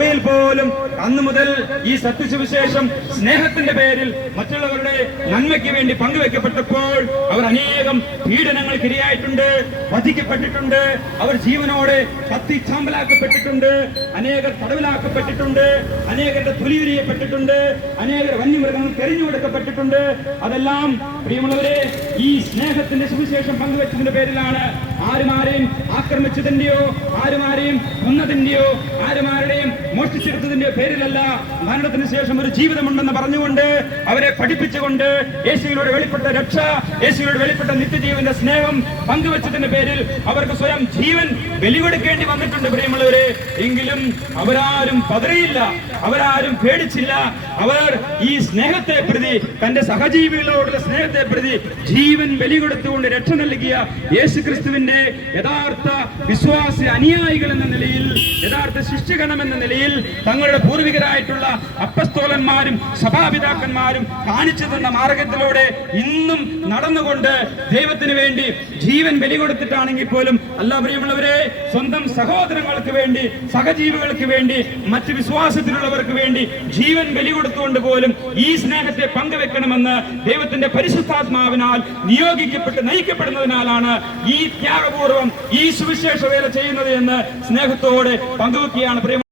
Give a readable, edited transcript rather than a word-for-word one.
പോലും അന്നു മുതൽ ഈ സത്യസുവിശേഷം സ്നേഹത്തിന്റെ പേരിൽ മറ്റുള്ളവരുടെ നന്മയ്ക്ക് വേണ്ടി പങ്കുവെക്കപ്പെട്ടപ്പോൾ അവർ അനേകം പീഡനങ്ങൾക്ക് ഇരയായിട്ടുണ്ട്, വധിക്കപ്പെട്ടിട്ടുണ്ട്, അവർ ജീവനോടെ കത്തിച്ചാമ്പലാക്കപ്പെട്ടിട്ടുണ്ട്, അനേകർ തടവിലാക്കപ്പെട്ടിട്ടുണ്ട്, അനേകരുടെ തൊലിയുരിയപ്പെട്ടിട്ടുണ്ട്, അനേകർ വന്യമൃഗങ്ങൾ തെരഞ്ഞു കൊടുക്കപ്പെട്ടിട്ടുണ്ട്. അതെല്ലാം പ്രിയമുള്ളവരെ ഈ സ്നേഹത്തിന്റെ സുവിശേഷം പങ്കുവെച്ചതിന്റെ പേരിലാണ്. ആരുമാരെയും ആക്രമിച്ചതിന്റെയോ ആരുമാരെയും കൊന്നതിന്റെയോ ആരുമാരുടെയും മോഷ്ടിച്ചെടുത്തതിന്റെ പേരിലല്ല, മരണത്തിന് ശേഷം ഒരു ജീവിതമുണ്ടെന്ന് പറഞ്ഞുകൊണ്ട് അവരെ പഠിപ്പിച്ചുകൊണ്ട് യേശുവിലൂടെ വെളിപ്പെട്ട രക്ഷ, യേശുവിലൂടെ വെളിപ്പെട്ട നിത്യജീവന്റെ സ്നേഹം പങ്കുവെച്ചതിന്റെ പേരിൽ അവർക്ക് സ്വയം ജീവൻ ബലികൊടുക്കേണ്ടി വന്നിട്ടുണ്ട് പ്രിയമുള്ളവരെ. എങ്കിലും അവരാരും പതറിയില്ല, അവരാരും പേടിച്ചില്ല. അവർ ഈ സ്നേഹത്തെ പ്രതി, തന്റെ സഹജീവികളോടുള്ള സ്നേഹത്തെ പ്രതി ജീവൻ ബലി കൊടുത്തുകൊണ്ട് രക്ഷ നൽകിയ യേശുക്രിസ്തുവിന്റെ യഥാർത്ഥ വിശ്വാസ അനുയായികൾ എന്ന നിലയിൽ, യഥാർത്ഥ ശിഷ്യഗണം എന്ന നിലയിൽ തങ്ങളുടെ പൂർവികരായിട്ടുള്ള അപ്പസ്തോലന്മാരും സഭാപിതാക്കന്മാരും കാണിച്ചു തന്ന മാർഗത്തിലൂടെ ഇന്നും നടന്നുകൊണ്ട് ദൈവത്തിന് വേണ്ടി ജീവൻ ബലി കൊടുത്തിട്ടാണെങ്കിൽ പോലും അല്ല പ്രിയമുള്ളവരെ, സ്വന്തം സഹോദരങ്ങൾക്ക് വേണ്ടി, സഹജീവികൾക്ക് വേണ്ടി, മറ്റ് വിശ്വാസത്തിലുള്ളവർക്ക് വേണ്ടി ജീവൻ ബലി കൊടുത്തുകൊണ്ട് പോലും ഈ സ്നേഹത്തെ പങ്കുവെക്കണമെന്ന് ദൈവത്തിന്റെ പരിശുദ്ധാത്മാവിനാൽ നിയോഗിക്കപ്പെട്ട് നയിക്കപ്പെടുന്നതിനാലാണ് ഈ ത്യാഗപൂർവം ഈ സുവിശേഷ വേല ചെയ്യുന്നത് എന്ന് സ്നേഹത്തോടെ പങ്കുവെക്കുകയാണ്.